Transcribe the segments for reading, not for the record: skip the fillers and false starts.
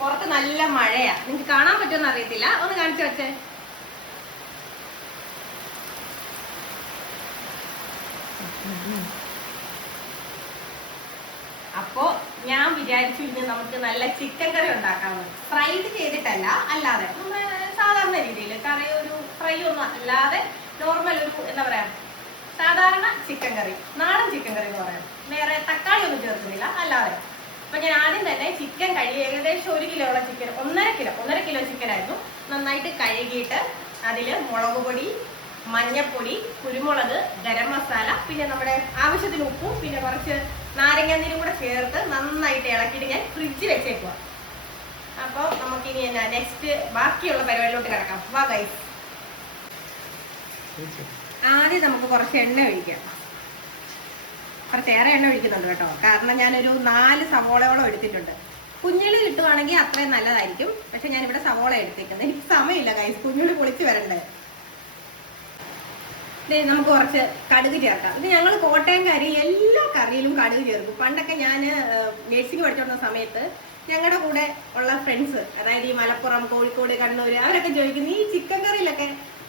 പുറത്ത് നല്ല മഴയാ, നിങ്ങൾക്ക് കാണാൻ പറ്റുമെന്ന് അറിയത്തില്ല, ഒന്ന് കാണിച്ചു വെച്ചേ. അപ്പോ ഞാൻ വിചാരിച്ചു ഇന്ന് നമുക്ക് നല്ല ചിക്കൻ കറി ഉണ്ടാക്കാമെന്ന്. ഫ്രൈഡ് ചെയ്തിട്ടല്ല, അല്ലാതെ നമ്മുടെ സാധാരണ രീതിയിൽ കറി, ഒരു ഫ്രൈ ഒന്നും അല്ലാതെ നോർമൽ ഒരു എന്താ പറയാ സാധാരണ ചിക്കൻ കറി, നാടൻ ചിക്കൻ കറി എന്ന് പറയാം. വേറെ തക്കാളി ഒന്നും ചേർക്കുന്നില്ല, അല്ലാതെ. അപ്പൊ ഞാൻ ആദ്യം തന്നെ ചിക്കൻ കഴുകി, ഏകദേശം 1 കിലോയുള്ള ചിക്കൻ, 1.5 കിലോ ചിക്കൻ ആയിരുന്നു. നന്നായിട്ട് കഴുകിയിട്ട് അതിൽ മുളക് പൊടി, മഞ്ഞപ്പൊടി, കുരുമുളക്, ഗരം മസാല, പിന്നെ നമ്മുടെ ആവശ്യത്തിന് ഉപ്പും പിന്നെ കുറച്ച് നാരങ്ങാനീരും കൂടെ ചേർത്ത് നന്നായിട്ട് ഇളക്കിയിട്ട് ഞാൻ ഫ്രിഡ്ജിൽ വെച്ചേക്കുക. അപ്പോൾ നമുക്കിനി നെക്സ്റ്റ് ബാക്കിയുള്ള പരിപാടിയിലോട്ട് കിടക്കാം. വാ ഗൈസ്. ആദ്യം നമുക്ക് കുറച്ച് എണ്ണ ഒഴിക്കാം. കുറച്ചേറെ എണ്ണ ഒഴിക്കുന്നുണ്ട് കേട്ടോ, കാരണം ഞാനൊരു 4 സവോളയോളം എടുത്തിട്ടുണ്ട്. കുഞ്ഞുള്ളി കിട്ടുവാണെങ്കിൽ അത്രയും നല്ലതായിരിക്കും, പക്ഷെ ഞാനിവിടെ സവോള എടുത്തേക്കുന്നത്. എനിക്ക് സമയമില്ല ഗൈസ്, കുഞ്ഞുള്ളി പൊളിച്ച് വരണ്ടേ. നമുക്ക് കുറച്ച് കടുക് ചേർക്കാം. ഇത് ഞങ്ങൾ കോട്ടയംകാരി എല്ലാ കറിയിലും കടുക് ചേർക്കും. പണ്ടൊക്കെ ഞാൻ നഴ്സിംഗ് പഠിച്ചുകൊണ്ടിരുന്ന സമയത്ത് ഞങ്ങളുടെ കൂടെ ഉള്ള ഫ്രണ്ട്സ്, അതായത് ഈ മലപ്പുറം, കോഴിക്കോട്, കണ്ണൂർ, അവരൊക്കെ ചോദിക്കുന്നു ഈ ചിക്കൻ കറിയിലൊക്കെ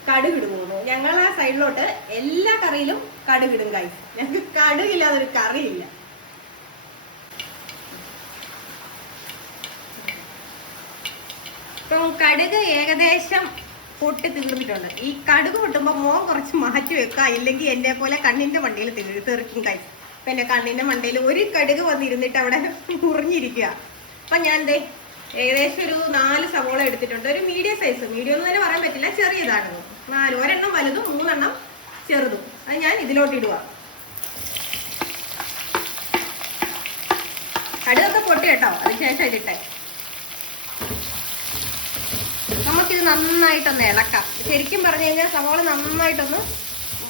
കടുക് ഇടുന്നു. ഞങ്ങൾ ആ സൈഡിലോട്ട് എല്ലാ കറിയിലും കടുക് ഇടും ഗൈസ്. ഞങ്ങൾക്ക് കടുകില്ലാതെ ഒരു കറിയില്ല. ഇപ്പം കടുക് ഏകദേശം പൊട്ടി തീർന്നിട്ടുണ്ട്. ഈ കടുക് പൊട്ടുമ്പോൾ മോൻ കുറച്ച് മാറ്റി വെക്കുക, ഇല്ലെങ്കിൽ എന്നെ പോലെ കണ്ണിന്റെ മണ്ടയിൽ തെറിക്കും കൈ. അപ്പൊ എന്റെ കണ്ണിന്റെ മണ്ടയിൽ ഒരു കടുക് വന്നിരുന്നിട്ട് അവിടെ മുറിഞ്ഞിരിക്കുക. അപ്പൊ ഞാൻ ഏകദേശം ഒരു 4 സവോള എടുത്തിട്ടുണ്ട്. ഒരു മീഡിയം സൈസ്, മീഡിയം ഒന്നും തന്നെ പറയാൻ പറ്റില്ല, ചെറിയതാണ്. 4, ഒരെണ്ണം വലുതും 3 എണ്ണം ചെറുതും. അത് ഞാൻ ഇതിലോട്ട് ഇടുക. കടുകൊക്കെ പൊട്ടി കേട്ടോ, അതിനുശേഷം ഇതിട്ടെ നമുക്കിത് നന്നായിട്ടൊന്ന് ഇളക്കാം. ശരിക്കും പറഞ്ഞു കഴിഞ്ഞാൽ സവോള നന്നായിട്ടൊന്ന്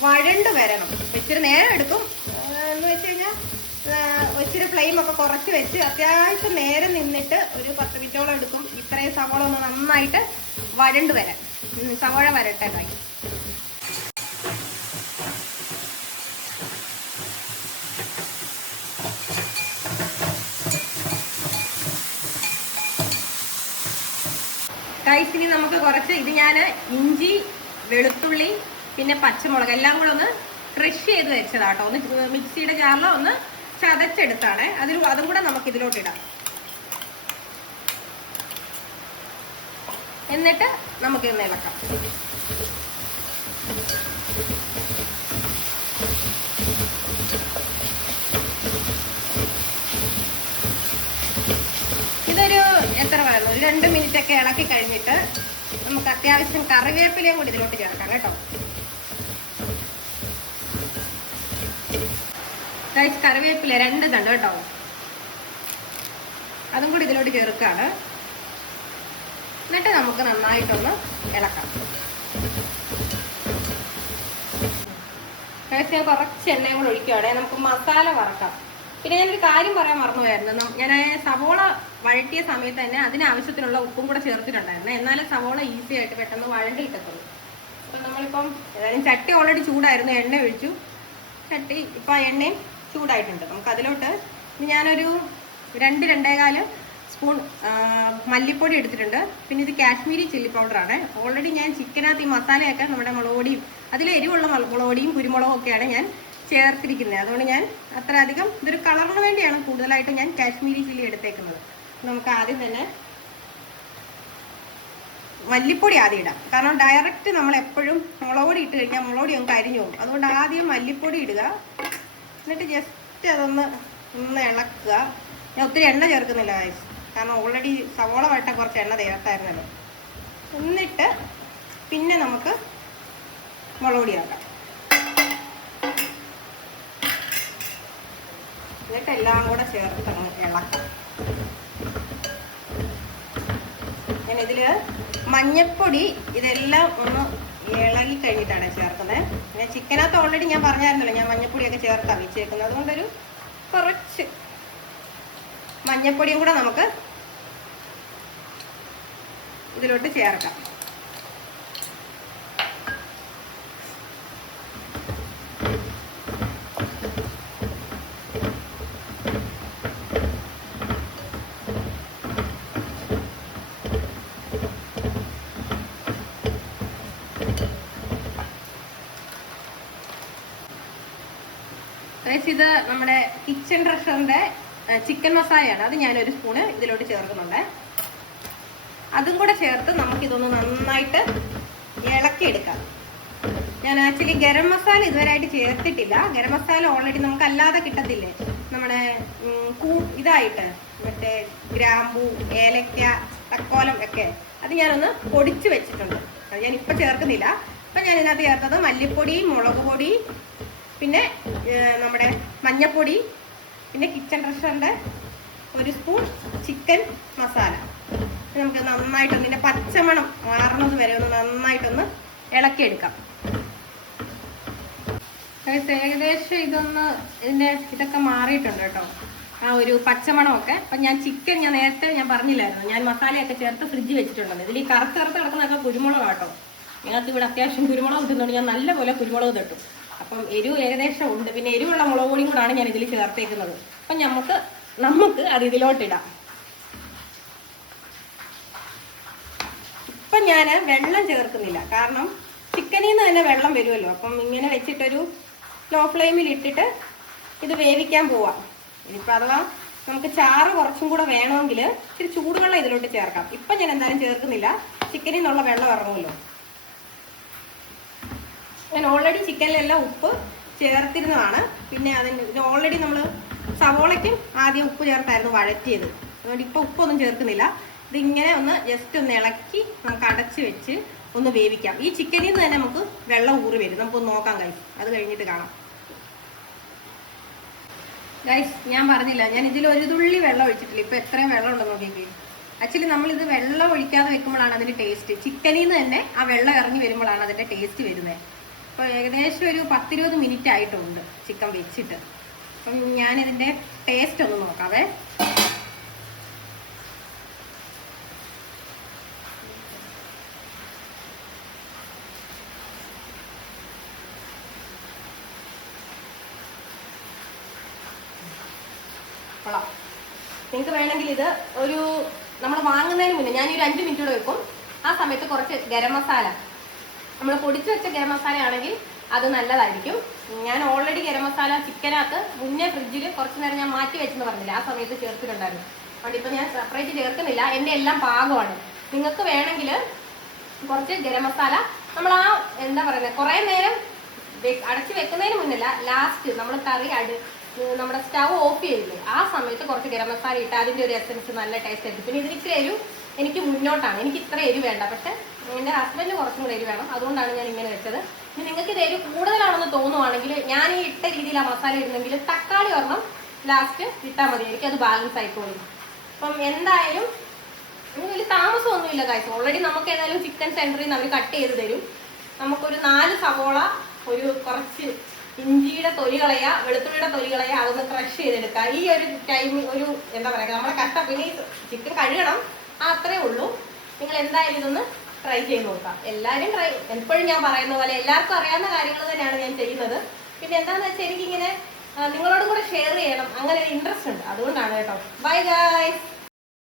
വഴണ്ട് വരണം. ഇച്ചിരി നേരം എടുക്കും. എന്ന് വെച്ച് കഴിഞ്ഞാൽ ഇച്ചിരി ഫ്ലെയിമൊക്കെ കുറച്ച് വെച്ച് അത്യാവശ്യം നേരം നിന്നിട്ട് ഒരു 10 മിനിറ്റോളം എടുക്കും ഇത്രയും സവോള ഒന്ന് നന്നായിട്ട് വഴണ്ട് വരാൻ. സവോള വരട്ടെ കായി. ഇനി നമുക്ക് കുറച്ച് ഇത് ഞാൻ ഇഞ്ചി, വെളുത്തുള്ളി, പിന്നെ പച്ചമുളക് എല്ലാം കൂടെ ഒന്ന് ക്രഷ് ചെയ്ത് വെച്ചതാട്ടോ. ഒന്ന് മിക്സിയുടെ ജാറിലോ ഒന്ന് ചതച്ചെടുത്താണ്. അതും കൂടെ നമുക്ക് ഇതിലോട്ട് ഇടാം. എന്നിട്ട് നമുക്കിന്ന് ഇളക്കാം. ഇതൊരു എത്ര പറയുന്നു, ഒരു 2 മിനിറ്റ് ഒക്കെ ഇളക്കി കഴിഞ്ഞിട്ട് നമുക്ക് അത്യാവശ്യം കറിവേപ്പിലയും കൂടി ഇതിലോട്ട് ചേർക്കാം കേട്ടോ. കറിവേപ്പില 2 തണ്ട് കേട്ടോ, അതും കൂടി ഇതിലോട്ട് ചേർക്കാണ്. എന്നിട്ട് നമുക്ക് നന്നായിട്ടൊന്ന് ഇളക്കാം. ഞാൻ കുറച്ച് എണ്ണയും കൂടെ ഒഴിക്കുകയാണെങ്കിൽ നമുക്ക് മസാല വറക്കാം. പിന്നെ ഞാനൊരു കാര്യം പറയാൻ മറന്നുപോയായിരുന്നു. ഞാൻ സവോള വഴറ്റിയ സമയത്ത് തന്നെ അതിനാവശ്യത്തിനുള്ള ഉപ്പും കൂടെ ചേർത്തിട്ടുണ്ടായിരുന്നു. എന്നാലും സവോള ഈസി ആയിട്ട് പെട്ടെന്ന് വഴണ്ടി കിട്ടത്തുള്ളൂ. അപ്പം നമ്മളിപ്പം ഏതായാലും ചട്ടി ഓൾറെഡി ചൂടായിരുന്നു, എണ്ണ ഒഴിച്ചു. ചട്ടി ഇപ്പം എണ്ണയും ചൂടായിട്ടുണ്ട്. നമുക്ക് അതിലോട്ട് ഞാനൊരു 2-2.25 സ്പൂൺ മല്ലിപ്പൊടി എടുത്തിട്ടുണ്ട്. പിന്നെ ഇത് കാശ്മീരി ചില്ലി പൗഡറാണ്. ഓൾറെഡി ഞാൻ ചിക്കനകത്ത് ഈ മസാലയൊക്കെ നമ്മുടെ മുളക് പൊടിയും അതിൽ എരിവുള്ള മുളക് പൊടിയും കുരുമുളകും ഒക്കെയാണ് ഞാൻ ചേർത്തിരിക്കുന്നത്. അതുകൊണ്ട് ഞാൻ അത്ര അധികം ഇതൊരു കളറിന് വേണ്ടിയാണ് കൂടുതലായിട്ട് ഞാൻ കാശ്മീരി ചില്ലി എടുത്തേക്കുന്നത്. നമുക്ക് ആദ്യം തന്നെ മല്ലിപ്പൊടി ആദ്യം ഇടാം. കാരണം ഡയറക്റ്റ് നമ്മൾ എപ്പോഴും മുളക് പൊടി ഇട്ട് കഴിഞ്ഞാൽ മുളക് പൊടി നമുക്ക് അരിഞ്ഞു പോകും. അതുകൊണ്ട് ആദ്യം മല്ലിപ്പൊടി ഇടുക. എന്നിട്ട് ജസ്റ്റ് അതൊന്ന് ഇളക്കുക. ഞാൻ ഒത്തിരി എണ്ണ ചേർക്കുന്നില്ല ഗൈസ്, കാരണം ഓൾറെഡി സവോള വഴറ്റാൻ കുറച്ച് എണ്ണ ചേർത്തായിരുന്നല്ലോ. എന്നിട്ട് പിന്നെ നമുക്ക് മുളക് പൊടി ആക്കാം. എന്നിട്ട് എല്ലാം കൂടെ ചേർത്ത് അങ്ങ് ഇളക്കാം. ഞാനിതിൽ മഞ്ഞപ്പൊടി ഇതെല്ലാം ഒന്ന് ഇളകി കഴിഞ്ഞിട്ടാണ് ചേർക്കുന്നത്. പിന്നെ ചിക്കനകത്ത് ഓൾറെഡി ഞാൻ പറഞ്ഞായിരുന്നല്ലോ ഞാൻ മഞ്ഞപ്പൊടിയൊക്കെ ചേർത്താണ് വെച്ചേക്കുന്നത്. അതുകൊണ്ടൊരു കുറച്ച് മഞ്ഞപ്പൊടിയും കൂടെ നമുക്ക് ഇതിലോട്ട് ചേർക്കാം. ഇത് നമ്മുടെ കിച്ചൺ ട്രഷറിന്റെ ചിക്കൻ മസാലയാണ്. അത് ഞാനൊരു സ്പൂണ് ഇതിലോട്ട് ചേർക്കുന്നുണ്ട്. അതും കൂടെ ചേർത്ത് നമുക്കിതൊന്ന് നന്നായിട്ട് ഇളക്കിയെടുക്കാം. ഞാൻ ആക്ച്വലി ഗരം മസാല ഇതുവരെയായിട്ട് ചേർത്തിട്ടില്ല. ഗരം മസാല ഓൾറെഡി നമുക്ക് അല്ലാതെ കിട്ടത്തില്ലേ, നമ്മുടെ ഇതായിട്ട് മറ്റേ ഗ്രാമ്പൂ, ഏലക്ക, തക്കോലം ഒക്കെ, അത് ഞാനൊന്ന് പൊടിച്ച് വെച്ചിട്ടുണ്ട്. അത് ഞാൻ ഇപ്പം ചേർക്കുന്നില്ല. അപ്പം ഞാൻ ഇതിനകത്ത് ചേർത്തത് മല്ലിപ്പൊടി, മുളക് പൊടി, പിന്നെ നമ്മുടെ മഞ്ഞൾപ്പൊടി, പിന്നെ കിച്ചൺ ട്രഷറിൻ്റെ ഒരു സ്പൂൺ ചിക്കൻ മസാല. നമുക്ക് നന്നായിട്ടൊന്ന് ഇതിൻ്റെ പച്ചമണം മാറുന്നത് വരെ ഒന്ന് നന്നായിട്ടൊന്ന് ഇളക്കിയെടുക്കാം. ഏകദേശം ഇതൊക്കെ മാറിയിട്ടുണ്ട് കേട്ടോ, ആ ഒരു പച്ചമണമൊക്കെ. അപ്പം ഞാൻ നേരത്തെ ഞാൻ പറഞ്ഞില്ലായിരുന്നു, ഞാൻ മസാലയൊക്കെ ചേർത്ത് ഫ്രിഡ്ജിൽ വെച്ചിട്ടുള്ളത്. ഇതിൽ ഈ കറുത്ത് കിടക്കുന്നതൊക്കെ കുരുമുളക് കേട്ടോ. ഞങ്ങൾക്ക് ഇവിടെ അത്യാവശ്യം കുരുമുളക് കിട്ടുന്നുണ്ട്. ഞാൻ നല്ലപോലെ കുരുമുളക് തട്ടും. അപ്പം എരിവ് ഏകദേശം ഉണ്ട്. പിന്നെ എരിവുള്ള മുളക് പൊടിയും കൂടാണ് ഞാൻ ഇതിൽ ചേർത്തേക്കുന്നത്. അപ്പം നമുക്ക് അത് ഇതിലോട്ടിടാം. ഇപ്പം ഞാൻ വെള്ളം ചേർക്കുന്നില്ല, കാരണം ചിക്കനിൽ നിന്ന് തന്നെ വെള്ളം വരുമല്ലോ. അപ്പം ഇങ്ങനെ വെച്ചിട്ടൊരു ലോ ഫ്ലെയിമിൽ ഇട്ടിട്ട് ഇത് വേവിക്കാൻ പോവാം. ഇനിയിപ്പോൾ അഥവാ നമുക്ക് ചാറ് കുറച്ചും കൂടെ വേണമെങ്കിൽ ഇത്തിരി ചൂടുവെള്ളം ഇതിലോട്ട് ചേർക്കാം. ഇപ്പം ഞാൻ എന്തായാലും ചേർക്കുന്നില്ല, ചിക്കനിൽ നിന്നുള്ള വെള്ളം ഇറങ്ങുമല്ലോ. ഞാൻ ഓൾറെഡി ചിക്കനിലെല്ലാം ഉപ്പ് ചേർത്തിരുന്നതാണ്. പിന്നെ അതിന് ഓൾറെഡി നമ്മൾ സവോളയ്ക്കും ആദ്യം ഉപ്പ് ചേർത്തായിരുന്നു വഴറ്റിയത്. അതുകൊണ്ട് ഇപ്പോൾ ഉപ്പൊന്നും ചേർക്കുന്നില്ല. ഇതിങ്ങനെ ഒന്ന് ജസ്റ്റ് ഒന്ന് ഇളക്കി നമുക്ക് അടച്ച് വെച്ച് ഒന്ന് വേവിക്കാം. ഈ ചിക്കനിൽ നിന്ന് തന്നെ നമുക്ക് വെള്ളം ഊറി വരും. നമുക്കൊന്ന് നോക്കാം ഗൈസ്, അത് കഴിഞ്ഞിട്ട് കാണാം. ഗൈസ്, ഞാൻ പറഞ്ഞില്ല, ഞാൻ ഇതിൽ ഒരു തുള്ളി വെള്ളം ഒഴിച്ചിട്ടില്ല. ഇപ്പം എത്രയും വെള്ളം ഉണ്ടെന്ന് നോക്കിയെങ്കിൽ. ആക്ച്വലി നമ്മളിത് വെള്ളം ഒഴിക്കാതെ വെക്കുമ്പോഴാണ് അതിൻ്റെ ടേസ്റ്റ്. ചിക്കനിൽ നിന്ന് തന്നെ ആ വെള്ളം ഇറങ്ങി വരുമ്പോഴാണ് അതിൻ്റെ ടേസ്റ്റ് വരുന്നത്. അപ്പോൾ ഏകദേശം ഒരു 10-20 മിനിറ്റ് ആയിട്ടുണ്ട് ചിക്കൻ വെച്ചിട്ട്. അപ്പം ഞാനിതിൻ്റെ ടേസ്റ്റ് ഒന്ന് നോക്കാവേ. നിങ്ങൾക്ക് വേണമെങ്കിൽ ഇത് നമ്മൾ വാങ്ങുന്നതിന് മുന്നേ ഞാനൊരു 5 മിനിറ്റ് കൂടെ വെക്കും. ആ സമയത്ത് കുറച്ച് ഗരം മസാല, നമ്മൾ പൊടിച്ചു വെച്ച ഗരം മസാല ആണെങ്കിൽ അത് നല്ലതായിരിക്കും. ഞാൻ ഓൾറെഡി ഗരം മസാല ചിക്കനകത്ത് മുന്നേ ഫ്രിഡ്ജിൽ കുറച്ച് നേരം ഞാൻ മാറ്റി വെച്ചെന്ന് പറഞ്ഞില്ല, ആ സമയത്ത് ചേർത്തിട്ടുണ്ടായിരുന്നു. അതുകൊണ്ട് ഇപ്പം ഞാൻ സെപ്പറേറ്റ് ചേർക്കുന്നില്ല. എൻ്റെ എല്ലാം പാകമാണ്. നിങ്ങൾക്ക് വേണമെങ്കിൽ കുറച്ച് ഗരം മസാല നമ്മൾ എന്താ പറയുന്നത്, കുറേ നേരം അടച്ച് വെക്കുന്നതിന് മുന്നല്ല, ലാസ്റ്റ് നമ്മൾ നമ്മുടെ സ്റ്റൗ ഓഫ് ചെയ്യില്ലേ, ആ സമയത്ത് കുറച്ച് ഗരം മസാല ഇട്ട് അതിൻ്റെ ഒരു എസൻസ് നല്ല ടേസ്റ്റ് ആയിരിക്കും. പിന്നെ ഇതിന് ഇച്ചിരി എരിവ് എനിക്ക് മുന്നോട്ടാണ്, എനിക്ക് ഇത്ര എരിവ് വേണ്ട. പക്ഷേ എൻ്റെ ഹസ്ബൻഡിന് കുറച്ചും കൂടെ എരിവ് വേണം. അതുകൊണ്ടാണ് ഞാൻ ഇങ്ങനെ വെച്ചത്. ഇനി നിങ്ങൾക്ക് ഇത് എരിവ് കൂടുതലാണെന്ന് തോന്നുവാണെങ്കിൽ, ഞാൻ ഈ ഇട്ട രീതിയിൽ ആ മസാല ഇടുന്നെങ്കിൽ തക്കാളി ഒരെണ്ണം ലാസ്റ്റ് ഇട്ടാൽ മതിയായിരിക്കും, അത് ബാലൻസ് ആയിക്കോളും. അപ്പം എന്തായാലും വലിയ താമസമൊന്നുമില്ല ഗൈസ്. ഓൾറെഡി നമുക്ക് ഏതായാലും ചിക്കൻ സെൻറ്ററിൽ നിന്ന് അവർ കട്ട് ചെയ്ത് തരും. നമുക്കൊരു 4 സവോള, ഒരു കുറച്ച് ഇഞ്ചിയുടെ തൊലി കളയുക, വെളുത്തുള്ളിയുടെ തൊലി കളയുക, അതൊന്ന് ക്രഷ് ചെയ്തെടുക്കുക. ഈ ഒരു ടൈം ഒരു എന്താ പറയുക, നമ്മളെ പിന്നെ ചിക്കൻ കഴുകണം, അത്രേ ഉള്ളൂ. നിങ്ങൾ എന്തായാലും ഇതൊന്ന് ട്രൈ ചെയ്ത് നോക്കാം. എല്ലാവരും എപ്പോഴും ഞാൻ പറയുന്ന പോലെ എല്ലാവർക്കും അറിയാവുന്ന കാര്യങ്ങൾ തന്നെയാണ് ഞാൻ ചെയ്യുന്നത്. പിന്നെ എന്താണെന്ന് വെച്ചാൽ എനിക്കിങ്ങനെ നിങ്ങളോടും കൂടെ ഷെയർ ചെയ്യണം, അങ്ങനെ ഒരു ഇൻട്രസ്റ്റ് ഉണ്ട്. അതുകൊണ്ടാണ് കേട്ടോ. Bye guys.